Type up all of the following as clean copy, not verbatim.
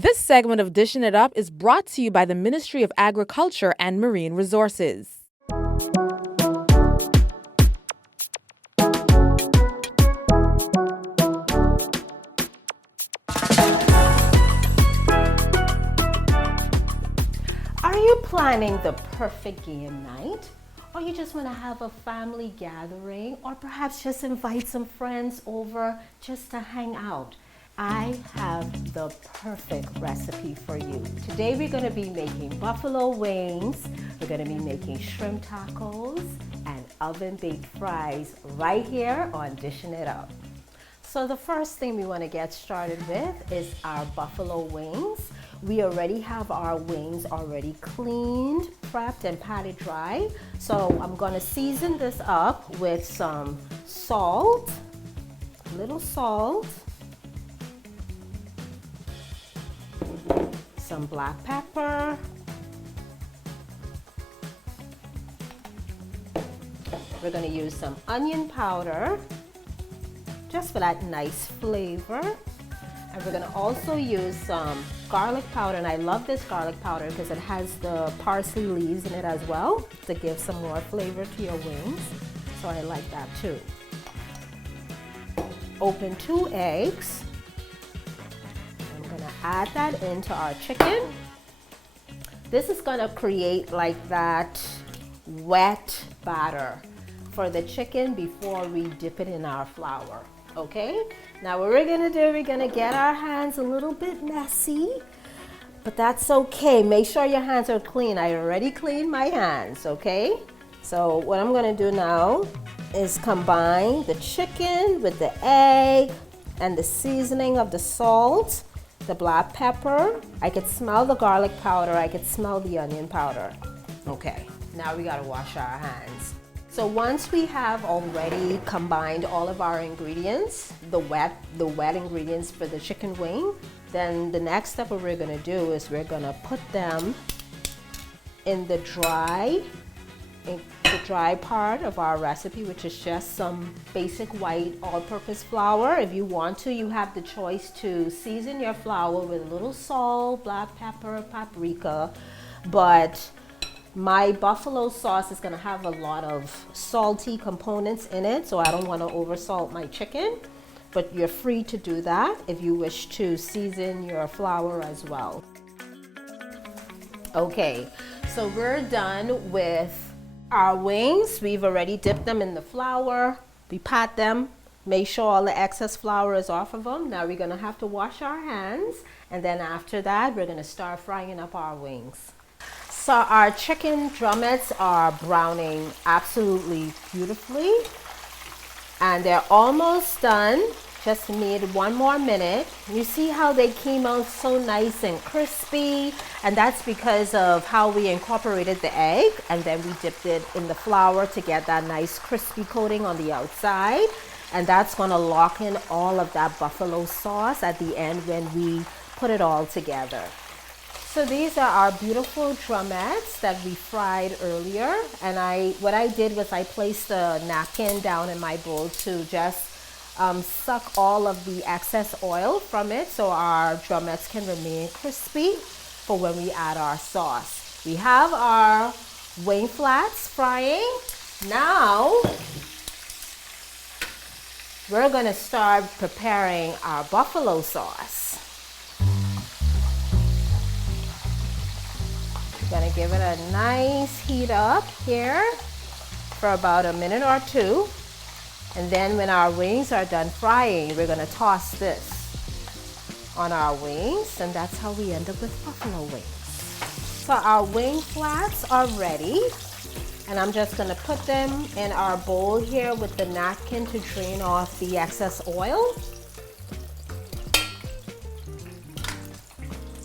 This segment of Dishin' It Up is brought to you by the Ministry of Agriculture and Marine Resources. Are you planning the perfect game night? Or you just want to have a family gathering, or perhaps just invite some friends over just to hang out? I have the perfect recipe for you. Today we're going to be making buffalo wings, we're going to be making shrimp tacos, and oven-baked fries right here on Dishin' It Up. So the first thing we want to get started with is our buffalo wings. We already have our wings already cleaned, prepped, and patted dry. So I'm going to season this up with some salt, a little salt, some black pepper, we're going to use some onion powder just for that nice flavor, and we're going to also use some garlic powder. And I love this garlic powder because it has the parsley leaves in it as well to give some more flavor to your wings, so I like that too. Open 2 eggs. I'm going to add that into our chicken. This is going to create like that wet batter for the chicken before we dip it in our flour. Okay, now what we're gonna do, we're gonna get our hands a little bit messy, but that's okay. Make sure your hands are clean. I already cleaned my hands, okay? So what I'm gonna do now is combine the chicken with the egg and the seasoning of the salt, the black pepper. I could smell the garlic powder, I could smell the onion powder. Okay, now we gotta wash our hands. So once we have already combined all of our ingredients, the wet ingredients for the chicken wing, then the next step what we're gonna do is we're gonna put them in the dry part of our recipe, which is just some basic white all-purpose flour. If you want to, you have the choice to season your flour with a little salt, black pepper, paprika, but my buffalo sauce is going to have a lot of salty components in it, so I don't want to oversalt my chicken, but you're free to do that if you wish to season your flour as well. Okay, so we're done with our wings. We've already dipped them in the flour. We pat them, make sure all the excess flour is off of them. Now we're going to have to wash our hands, and then after that we're going to start frying up our wings. So our chicken drumettes are browning absolutely beautifully, and they're almost done. Just need 1 more minute. You see how they came out so nice and crispy, and that's because of how we incorporated the egg and then we dipped it in the flour to get that nice crispy coating on the outside, and that's going to lock in all of that buffalo sauce at the end when we put it all together. So these are our beautiful drumettes that we fried earlier, and what I did was I placed a napkin down in my bowl to just suck all of the excess oil from it so our drumettes can remain crispy for when we add our sauce. We have our wing flats frying. Now we're going to start preparing our buffalo sauce. Gonna give it a nice heat up here for about a minute or two, and then when our wings are done frying, we're gonna toss this on our wings, and that's how we end up with buffalo wings. So our wing flats are ready, and I'm just gonna put them in our bowl here with the napkin to drain off the excess oil.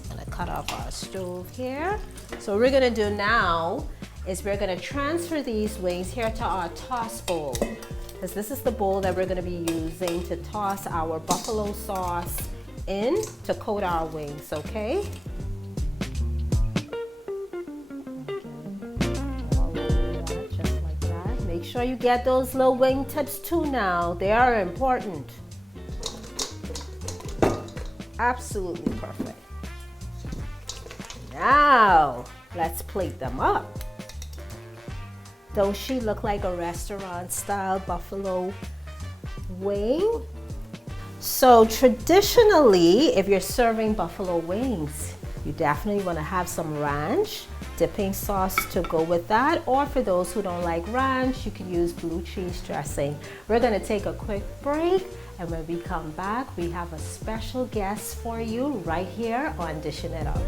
Gonna cut off our stove here. So what we're gonna do now is we're gonna transfer these wings here to our toss bowl, because this is the bowl that we're gonna be using to toss our buffalo sauce in to coat our wings, okay? All over that, just like that. Make sure you get those little wing tips too now. They are important. Absolutely perfect. Now, let's plate them up. Don't she look like a restaurant-style buffalo wing? So traditionally, if you're serving buffalo wings, you definitely want to have some ranch dipping sauce to go with that. Or for those who don't like ranch, you can use blue cheese dressing. We're going to take a quick break, and when we come back, we have a special guest for you right here on Dishin It Up.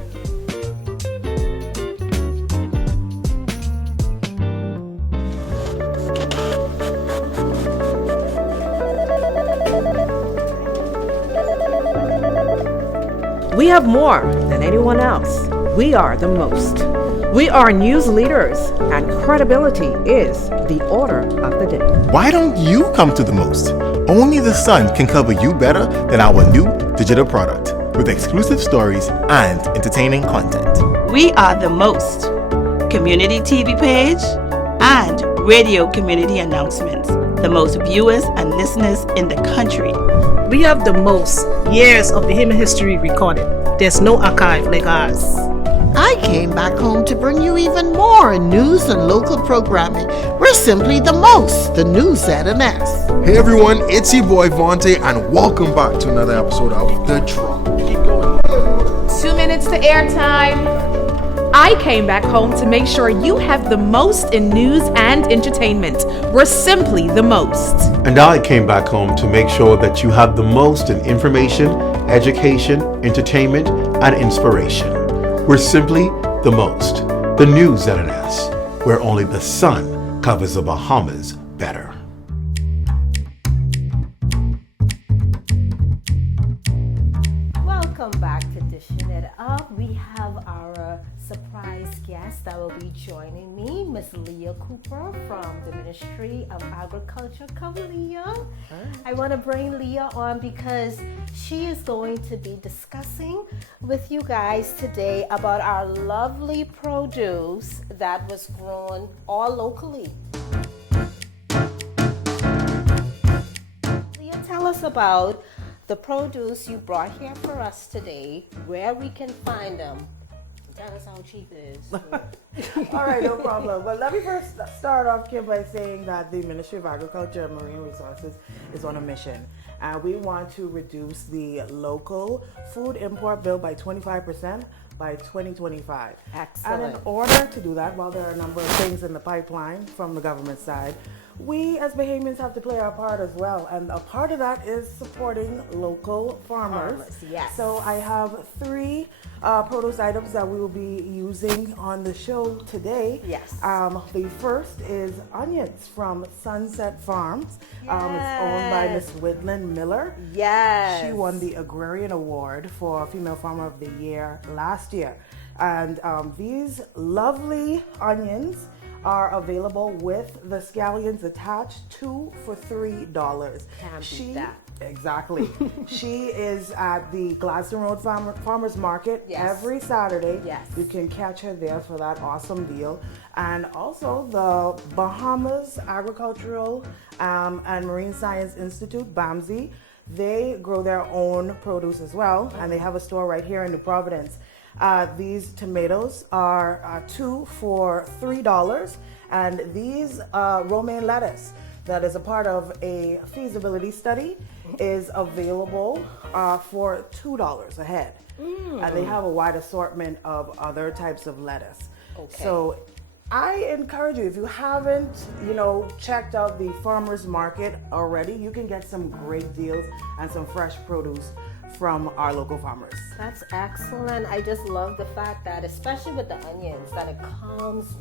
We have more than anyone else. We are the most. We are news leaders, and credibility is the order of the day. Why don't you come to the most? Only the sun can cover you better than our new digital product with exclusive stories and entertaining content. We are the most. Community TV page and radio community announcements. The most viewers and listeners in the country. We have the most years of the human history recorded. There's no archive like ours. I came back home to bring you even more news and local programming. We're simply the most, the news ZNS. Hey everyone, it's your boy Vontae, and welcome back to another episode of The Drop. 2 minutes to airtime. I came back home to make sure you have the most in news and entertainment. We're simply the most. And I came back home to make sure that you have the most in information, education, entertainment, and inspiration. We're simply the most. The news ZNS, where only the sun covers the Bahamas better. Welcome back to Dishin It Up. We have our surprise guest that will be joining me, Miss Leah Cooper from the Ministry of Agriculture. Come, Leah. I want to bring Leah on because she is going to be discussing with you guys today about our lovely produce that was grown all locally. Leah, tell us about the produce you brought here for us today, where we can find them. Tell us how cheap it is. All right, no problem. But let me first start off, Kim, by saying that the Ministry of Agriculture and Marine Resources is on a mission. We want to reduce the local food import bill by 25% by 2025. Excellent. And in order to do that, while there are a number of things in the pipeline from the government side, we as Bahamians have to play our part as well. And a part of that is supporting local farmers. Yes. So I have 3 produce items that we will be using on the show today. Yes. The first is onions from Sunset Farms. It's owned by Miss Widlin Miller. Yes. She won the Agrarian Award for Female Farmer of the Year last year. And these lovely onions are available with the scallions attached, 2 for $3. Can't beat that. Exactly. She is at the Gladstone Road Farmers Market every Saturday. Yes. You can catch her there for that awesome deal. And also the Bahamas Agricultural and Marine Science Institute, BAMSI, they grow their own produce as well. And they have a store right here in New Providence. These tomatoes are 2 for $3. And these romaine lettuce that is a part of a feasibility study is available for $2 a head. And they have a wide assortment of other types of lettuce. Okay. So I encourage you, if you haven't, checked out the farmers market already, you can get some great deals and some fresh produce from our local farmers. That's excellent. I just love the fact that, especially with the onions, that it comes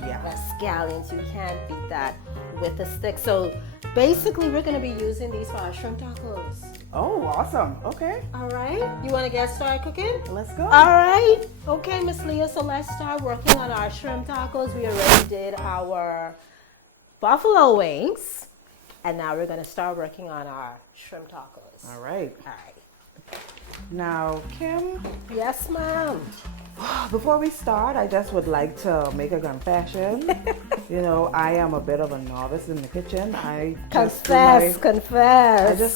with the scallions. You can't beat that with a stick. So basically, we're going to be using these for our shrimp tacos. Oh, awesome. Okay. All right. You want to get started cooking? Let's go. All right. Okay, Miss Leah. So let's start working on our shrimp tacos. We already did our buffalo wings. And now we're going to start working on our shrimp tacos. All right. All right. Now, Kim, Yes, ma'am. Before we start, I just would like to make a confession. I am a bit of a novice in the kitchen. I just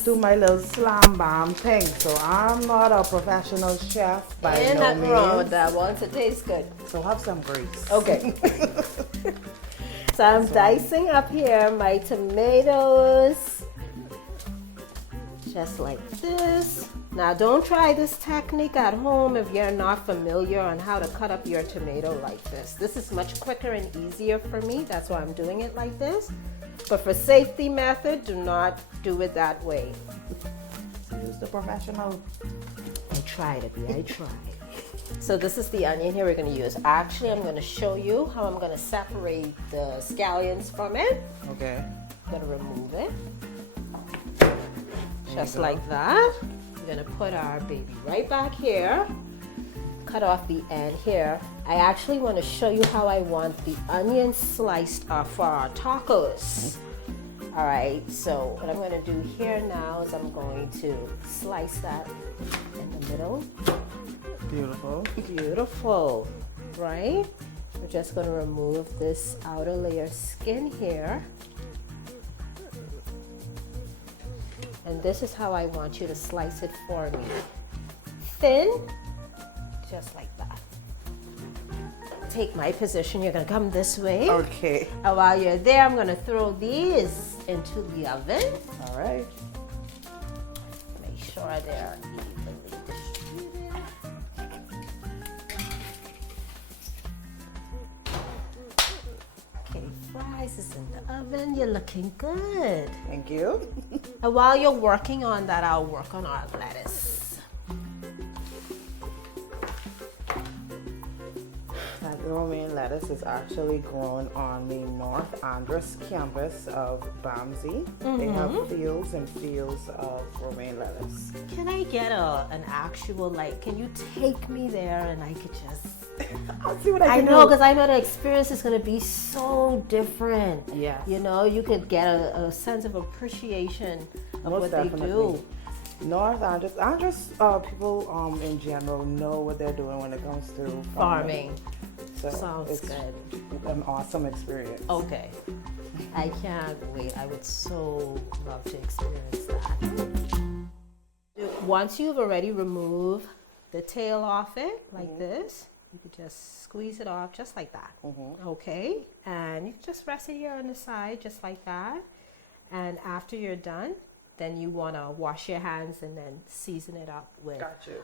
do my little slam bam thing. So I'm not a professional chef by Ain't no nothing means. wrong with that once it tastes good. So have some grace. Okay. So I'm dicing up here my tomatoes, just like this. Now don't try this technique at home if you're not familiar on how to cut up your tomato like this. This is much quicker and easier for me. That's why I'm doing it like this. But for safety method, do not do it that way. Use the professional. I tried it, I tried. So this is the onion here we're going to use. Actually, I'm going to show you how I'm going to separate the scallions from it. Okay. I'm going to remove it. Just like that. We're going to put our baby right back here. Cut off the end here. I actually want to show you how I want the onion sliced up for our tacos. All right, so what I'm going to do here now is I'm going to slice that in the middle. Beautiful. Beautiful, right? We're just going to remove this outer layer skin here. And this is how I want you to slice it for me. Thin, just like that. Take my position, you're going to come this way. Okay. And while you're there, I'm going to throw these into the oven. All right. Make sure they're evenly distributed. Okay, fries is in the oven. You're looking good. Thank you. And while you're working on that, I'll work on our lettuce. That romaine lettuce is actually grown on the North Andros campus of BAMSI. They have fields and fields of romaine lettuce. Can I get an actual, can you take me there and I could just... I'll see what I I can know, do. because I know the experience is going to be so different. Yes. You could get a sense of appreciation of Most what definitely. they do. North Andros people in general know what they're doing when it comes to Farming. So Sounds it's good. an awesome experience. Okay. I can't wait. I would so love to experience that. Once you've already removed the tail off it, like this, you could just squeeze it off just like that. Okay? And you just rest it here on the side just like that. And after you're done, then you want to wash your hands and then season it up with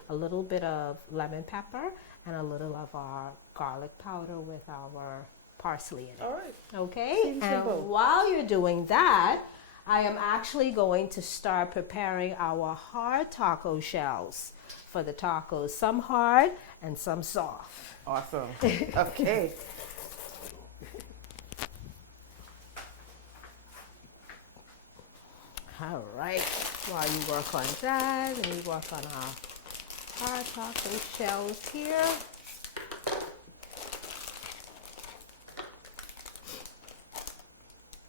a little bit of lemon pepper and a little of our garlic powder with our parsley in it. All right. Okay? Seems And simple. while you're doing that, I am actually going to start preparing our hard taco shells for the tacos. Some hard and some soft. Awesome. Okay. All right. While you work on that, and we work on our hard taco shells here.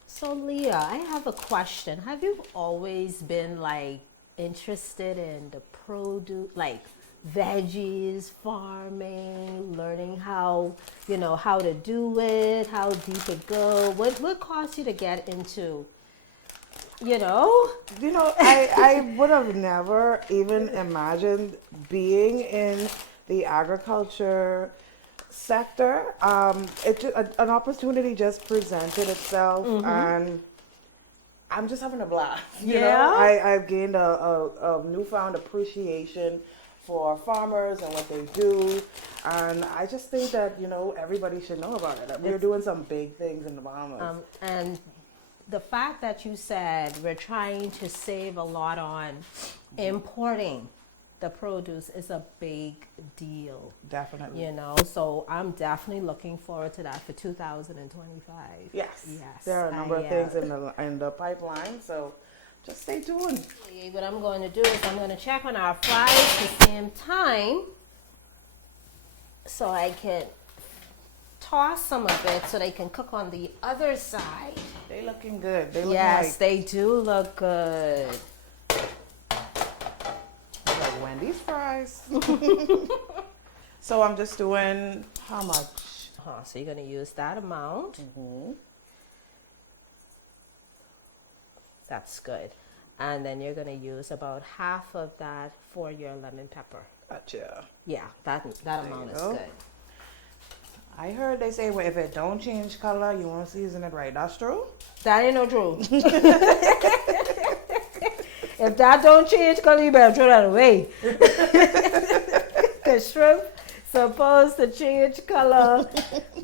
So Leah, I have a question. Have you always been interested in the produce, veggies, farming, learning how to do it, how deep it go? What caused you to get into, I would have never even imagined being in the agriculture sector. An opportunity just presented itself, and I'm just having a blast. I've gained a newfound appreciation for farmers and what they do, and I just think that everybody should know about it. We're doing some big things in the Bahamas. And the fact that you said we're trying to save a lot on importing the produce is a big deal. Definitely. So I'm definitely looking forward to that for 2025. Yes. Yes. There are a number of things in the pipeline, so just stay tuned. What I'm going to do is I'm going to check on our fries at the same time so I can toss some of it so they can cook on the other side. They looking good. They look Yes, they do look good. like Wendy's fries. So I'm just doing how much? So you're going to use that amount. That's good. And then you're going to use about half of that for your lemon pepper. Gotcha. Yeah, that amount is good. I heard they say, well, if it don't change color, you won't season it right. That's true? That ain't no true. If that don't change color, you better throw that away. The shrimp supposed to change color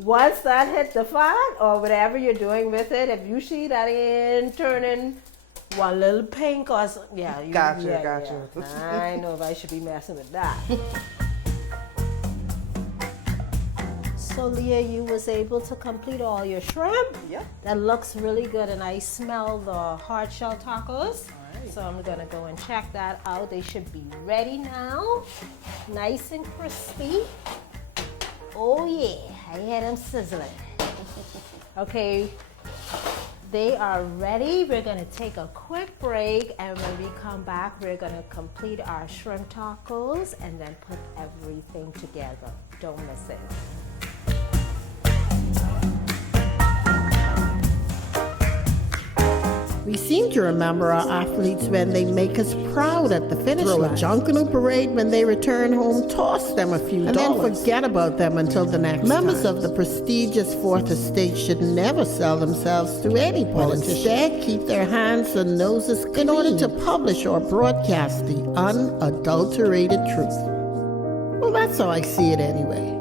once that hit the fat or whatever you're doing with it. If you see that in turning one little pink or something, Gotcha. I know if I should be messing with that. So Leah, you was able to complete all your shrimp. Yep. That looks really good, and I smell the hard shell tacos. So I'm gonna go and check that out. They should be ready now, nice and crispy. Oh yeah, I hear them sizzling. Okay, they are ready. We're gonna take a quick break, and when we come back, we're gonna complete our shrimp tacos and then put everything together. Don't miss it. We seem to remember our athletes when they make us proud at the finish line. Throw a Junkanoo parade when they return home, toss them a few dollars, and then forget about them until the next Members of the prestigious Fourth Estate should never sell themselves to any politician. Instead, keep their hands and noses clean in order to publish or broadcast the unadulterated truth. Well, that's how I see it anyway.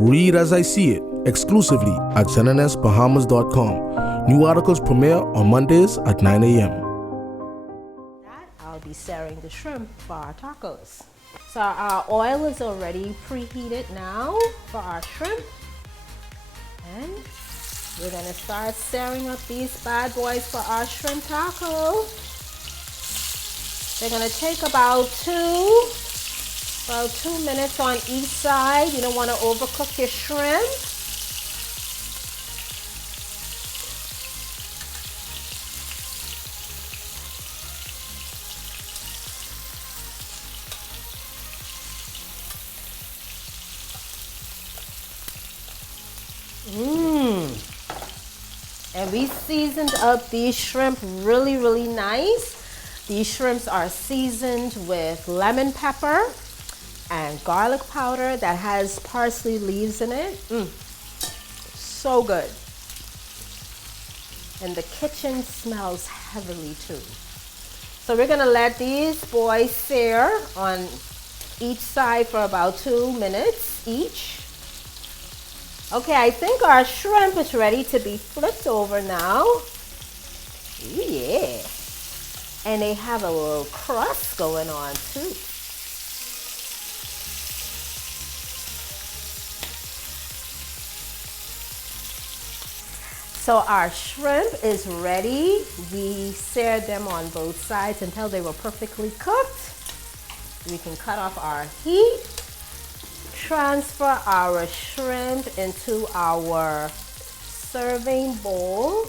Read as I see it, exclusively at ZNNSBahamas.com. New articles premiere on Mondays at 9 a.m. I'll be searing the shrimp for our tacos. So our oil is already preheated now for our shrimp. And we're gonna start searing up these bad boys for our shrimp taco. They're gonna take about 2 minutes on each side. You don't want to overcook your shrimp. And we seasoned up these shrimp really, really nice. These shrimps are seasoned with lemon pepper and garlic powder that has parsley leaves in it. So good. And the kitchen smells heavily too. So we're gonna let these boys sear on each side for about 2 minutes each. Okay, I think our shrimp is ready to be flipped over now. Ooh, yeah. And they have a little crust going on too. So our shrimp is ready. We seared them on both sides until they were perfectly cooked. We can cut off our heat, transfer our shrimp into our serving bowl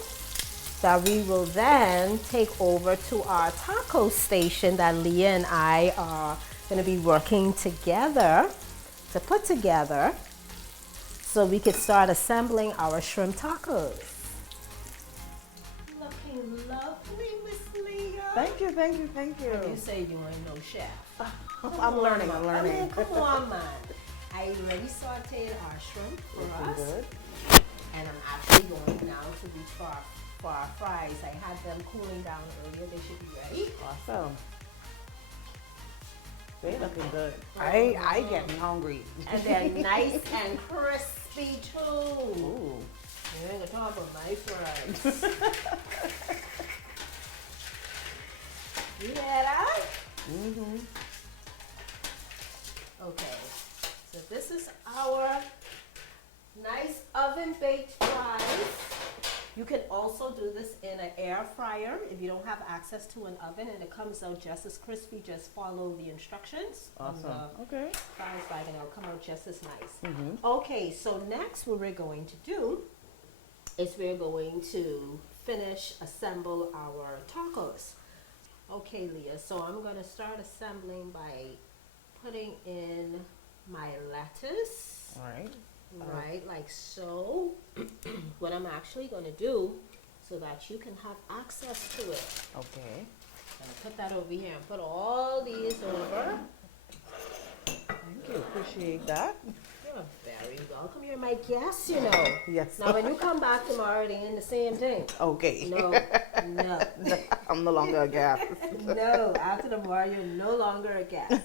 that we will then take over to our taco station that Leah and I are going to be working together to put together so we could start assembling our shrimp tacos. Looking lovely, Miss Leah. Thank you. You say you ain't no chef. I'm learning. I mean, come on, man. I already sauteed our shrimp for us. Good. And I'm actually going now to reach for our fries. I had them cooling down earlier. They should be ready. Awesome. They looking good. I getting hungry. And they're nice and crispy too. Ooh. You ain't gonna talk about my fries. You hear that? Mm-hmm. Okay. So this is our nice oven baked fries. You can also do this in an air fryer if you don't have access to an oven, and it comes out just as crispy. Just follow the instructions. Awesome. Okay. Fries and it'll come out just as nice. Okay, so next what we're going to do is we're going to assemble our tacos. Okay, Leah, so I'm going to start assembling by putting in my lettuce. All right. Right, like so. What I'm actually going to do so that you can have access to it. Okay. I'm going to put that over here and put all these over. Thank you. Appreciate that. You're very welcome. You're my guest, you know. Yes. Now, when you come back tomorrow, they ain't the same thing. Okay. No. I'm no longer a guest. No, after tomorrow, you're no longer a guest.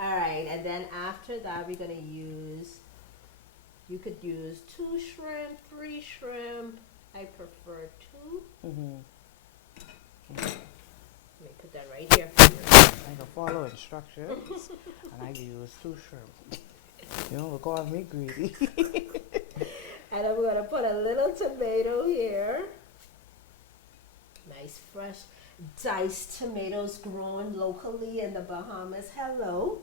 All right, and then after that, we're going to use, you could use 2 shrimp, 3 shrimp. I prefer 2. Let me put that right here for you. I can follow instructions, and I use 2 shrimp. You don't call me greedy. And I'm going to put a little tomato here. Nice, fresh, diced tomatoes grown locally in the Bahamas. Hello.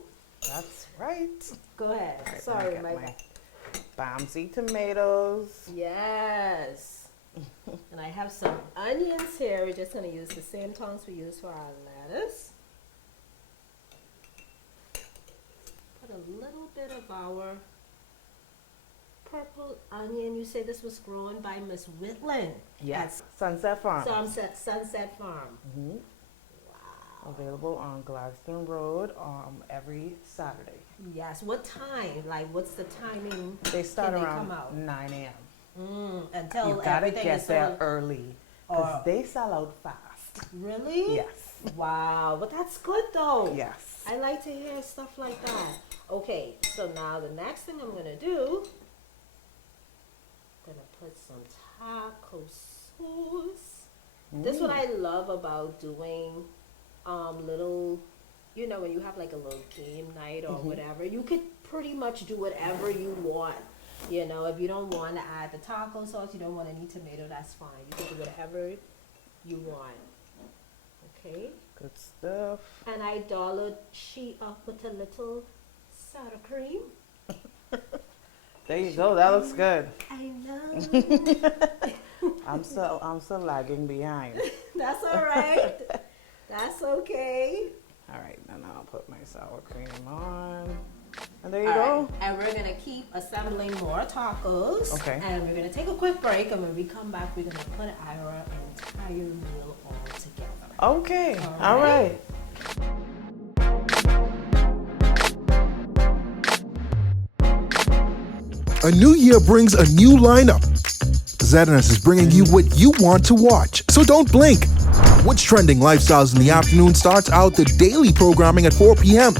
That's right. Go ahead. Right, Sorry, my bad. Bamsi tomatoes. Yes. And I have some onions here. We're just going to use the same tongs we use for our lettuce. Put a little bit of our purple onion. You say this was grown by Miss Whitland. Yes. Sunset Farm. Sunset Farm. Wow. Available on Gladstone Road every Saturday. Yes. What time? Like, what's the timing? They start Can they around come out? 9 a.m. Until You gotta everything get is there sold. early because they sell out fast. Really? Yes. Wow. But that's good though. Yes. I like to hear stuff like that. Okay. So now the next thing I'm gonna do, I'm gonna put some taco sauce. This is what I love about doing little, you know, when you have like a little game night or whatever, you could pretty much do whatever you want. You know, if you don't want to add the taco sauce, you don't want any tomato, that's fine. You can do whatever you want. Okay. Good stuff. And I dolled she up with a little sour cream. There you go. That looks good. I know. I'm still lagging behind. That's all right. That's okay. All right, then I'll put my sour cream on. And there you All go. right. And we're going to keep assembling more tacos. Okay. And we're going to take a quick break. And when we come back, we're going to put our entire meal all together. Okay. All right. A new year brings a new lineup. ZNS is bringing you what you want to watch, so don't blink. What's Trending Lifestyles in the Afternoon starts out the daily programming at 4 p.m.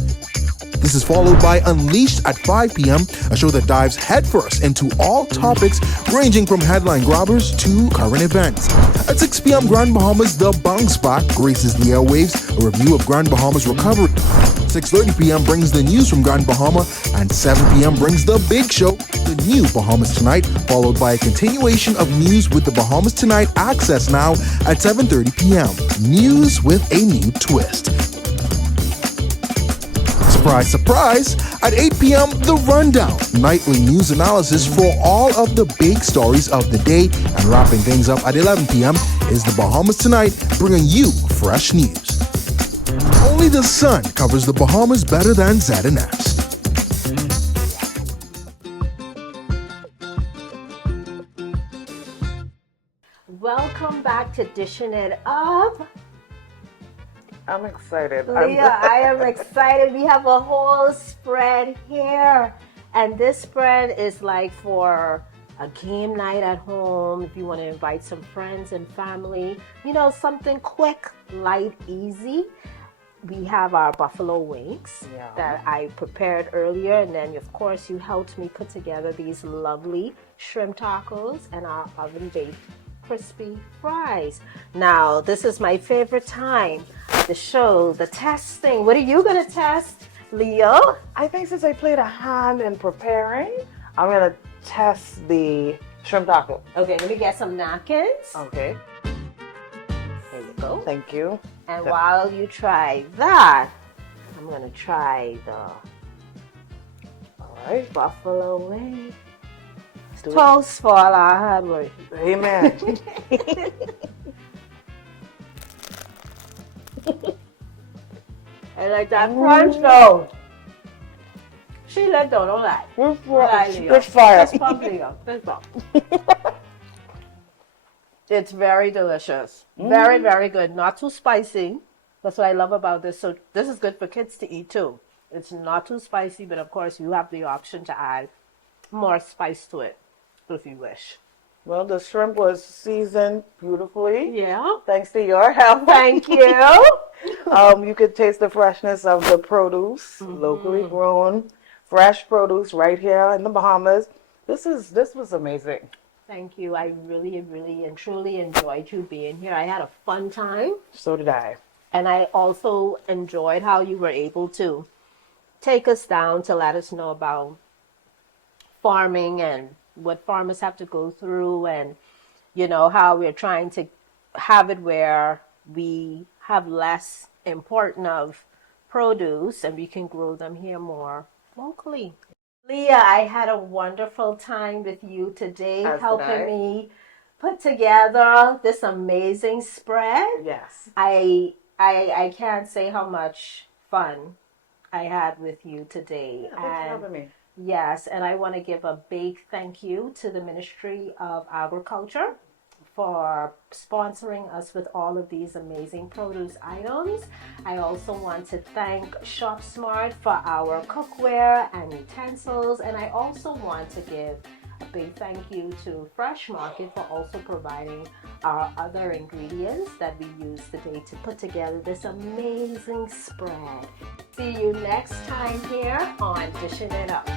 This is followed by Unleashed at 5 p.m., a show that dives headfirst into all topics ranging from headline grabbers to current events. At 6 p.m., Grand Bahamas The Bounce Back graces the airwaves, a review of Grand Bahamas recovery. 6:30 p.m. brings the news from Grand Bahama, and 7 p.m. brings The Big Show, the new Bahamas Tonight, followed by a continuation of news with the Bahamas Tonight Access Now at 7:30 p.m. News with a new twist. Surprise, surprise! At 8 p.m., The Rundown, nightly news analysis for all of the big stories of the day. And wrapping things up at 11 p.m. is The Bahamas Tonight, bringing you fresh news. Only the sun covers the Bahamas better than ZNS. Welcome back to Dishin It Up. I'm excited. Leah, I am excited. We have a whole spread here. And this spread is like for a game night at home, if you want to invite some friends and family. You know, something quick, light, easy. We have our buffalo wings that I prepared earlier. And then, of course, you helped me put together these lovely shrimp tacos and our oven-baked crispy fries. Now, this is my favorite time, the show, the testing. What are you going to test, Leo? I think since I played a hand in preparing, I'm going to test the shrimp taco. Okay, let me get some napkins. Okay. There you go. Thank you. And while you try that, I'm going to try the buffalo wing. Toast for all our hard work. Amen. I like that crunch though. She let down all that. Good fire. That's probably It's very delicious. Very, very good. Not too spicy. That's what I love about this. So this is good for kids to eat too. It's not too spicy, but of course you have the option to add more spice to it if you wish. Well, the shrimp was seasoned beautifully. Yeah. Thanks to your help. Thank you. You could taste the freshness of the produce, locally grown, fresh produce right here in the Bahamas. This was amazing. Thank you. I really, really and truly enjoyed you being here. I had a fun time. So did I. And I also enjoyed how you were able to take us down to let us know about farming and what farmers have to go through, and you know how we're trying to have it where we have less import of produce and we can grow them here more locally. Leah, I had a wonderful time with you today, helping me put together this amazing spread. Yes. I can't say how much fun I had with you today. Thanks for having me. Yes, and I want to give a big thank you to the Ministry of Agriculture for sponsoring us with all of these amazing produce items. I also want to thank Shop Smart for our cookware and utensils, and I also want to give a big thank you to Fresh Market for also providing our other ingredients that we use today to put together this amazing spread. See you next time here on Dishin It Up.